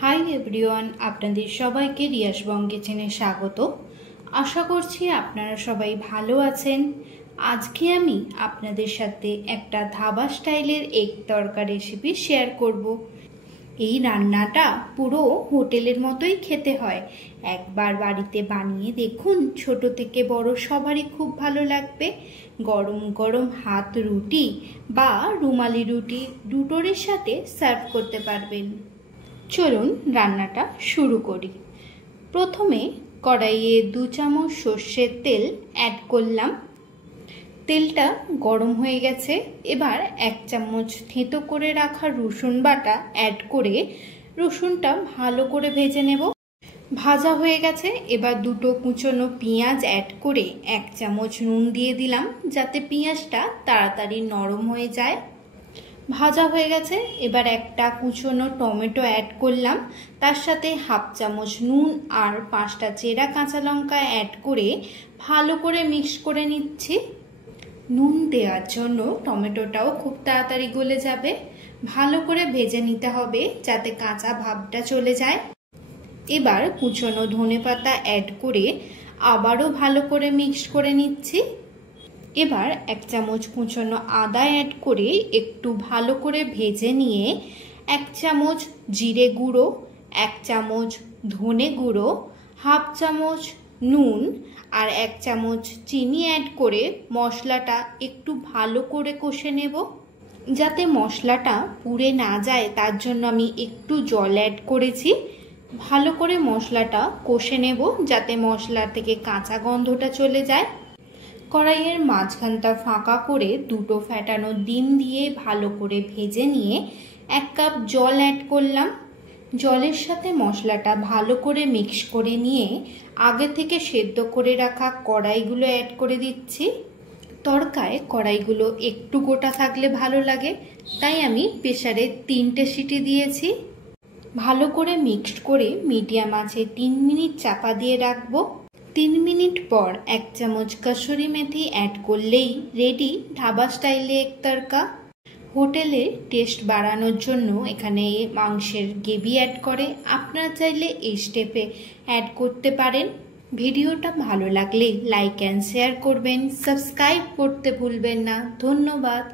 Hi everyone, আপনাদের সবাইকে রিয়াস বং কিচেনে স্বাগত। আশা করছি আপনারা সবাই ভালো আছেন। আজকে আমি আপনাদের সাথে একটা ধাবা স্টাইলের এগ তড়কা রেসিপি শেয়ার করব। এই রান্নাটা পুরো হোটেলের মতোই খেতে হয়। একবার বাড়িতে বানিয়ে দেখুন, ছোট থেকে বড় সবারই খুব ভালো লাগবে। গরম গরম হাত রুটি বা রুমালি রুটি দুটোর সাথে সার্ভ করতে পারবেন। চলুন রান্নাটা শুরু করি। প্রথমে কড়াইয়ে 2 চামচ সর্ষের তেল অ্যাড করলাম। তেলটা গরম হয়ে গেছে। এবার 1 চামচ থেঁতো করে রাখা রসুন বাটা অ্যাড করে রসুনটা ভালো করে ভেজে নেব। ভাজা হয়ে গেছে। এবার 2টো কুচনো পেঁয়াজ অ্যাড করে 1 চামচ নুন দিয়ে দিলাম, যাতে পেঁয়াজটা তাড়াতাড়ি নরম হয়ে যায়। ভাজা হয়ে গেছে। এবার একটা কুচনো টমেটো অ্যাড করলাম, তার সাথে 1/2 চামচ নুন আর 5টা চেরা কাঁচা লঙ্কা অ্যাড করে ভালো করে মিক্স করে নিচ্ছি। নুন দেওয়ার জন্য টমেটোটাও খুব তাড়াতাড়ি গলে যাবে। ভালো করে ভেজে নিতে হবে যাতে কাঁচা ভাবটা চলে যায়। এবার কুচনো ধনেপাতা অ্যাড করে আবারও ভালো করে মিক্স করে নিচ্ছি। এবার 1 চামচ কুচনো আদা অ্যাড করে একটু ভালো করে ভেজে নিয়ে 1 চামচ জিরে গুঁড়ো, 1 চামচ ধনে গুঁড়ো, 1/2 চামচ নুন আর 1 চামচ চিনি অ্যাড করে মশলাটা একটু ভালো করে কষে নেব। যাতে মশলাটা পুড়ে না যায় তার জন্য আমি একটু জল অ্যাড করেছি। ভালো করে মশলাটা কষে নেব যাতে মশলা থেকে কাঁচা গন্ধটা চলে যায়। কড়াইয়ের মাঝখানটা ফাঁকা করে 2টো ফ্যাটানো ডিম দিয়ে ভালো করে ভেজে নিয়ে 1 কাপ জল অ্যাড করলাম। জলের সাথে মশলাটা ভালো করে মিক্স করে নিয়ে আগে থেকে সেদ্ধ করে রাখা কড়াইগুলো অ্যাড করে দিচ্ছি। তড়কায় কড়াইগুলো একটু গোটা থাকলে ভালো লাগে, তাই আমি প্রেসারে 3টে সিটি দিয়েছি। ভালো করে মিক্সড করে মিডিয়াম আঁচে 3 মিনিট চাপা দিয়ে রাখবো। 3 মিনিট পর 1 চামচ কসুরি মেথি অ্যাড করলেই রেডি ধাবা স্টাইলে এগ তড়কা। হোটেলে টেস্ট বাড়ানোর জন্য এখানে মাংসের গ্রেভি অ্যাড করে, আপনারা চাইলে এই স্টেপে অ্যাড করতে পারেন। ভিডিওটা ভালো লাগলে লাইক অ্যান্ড শেয়ার করবেন, সাবস্ক্রাইব করতে ভুলবেন না। ধন্যবাদ।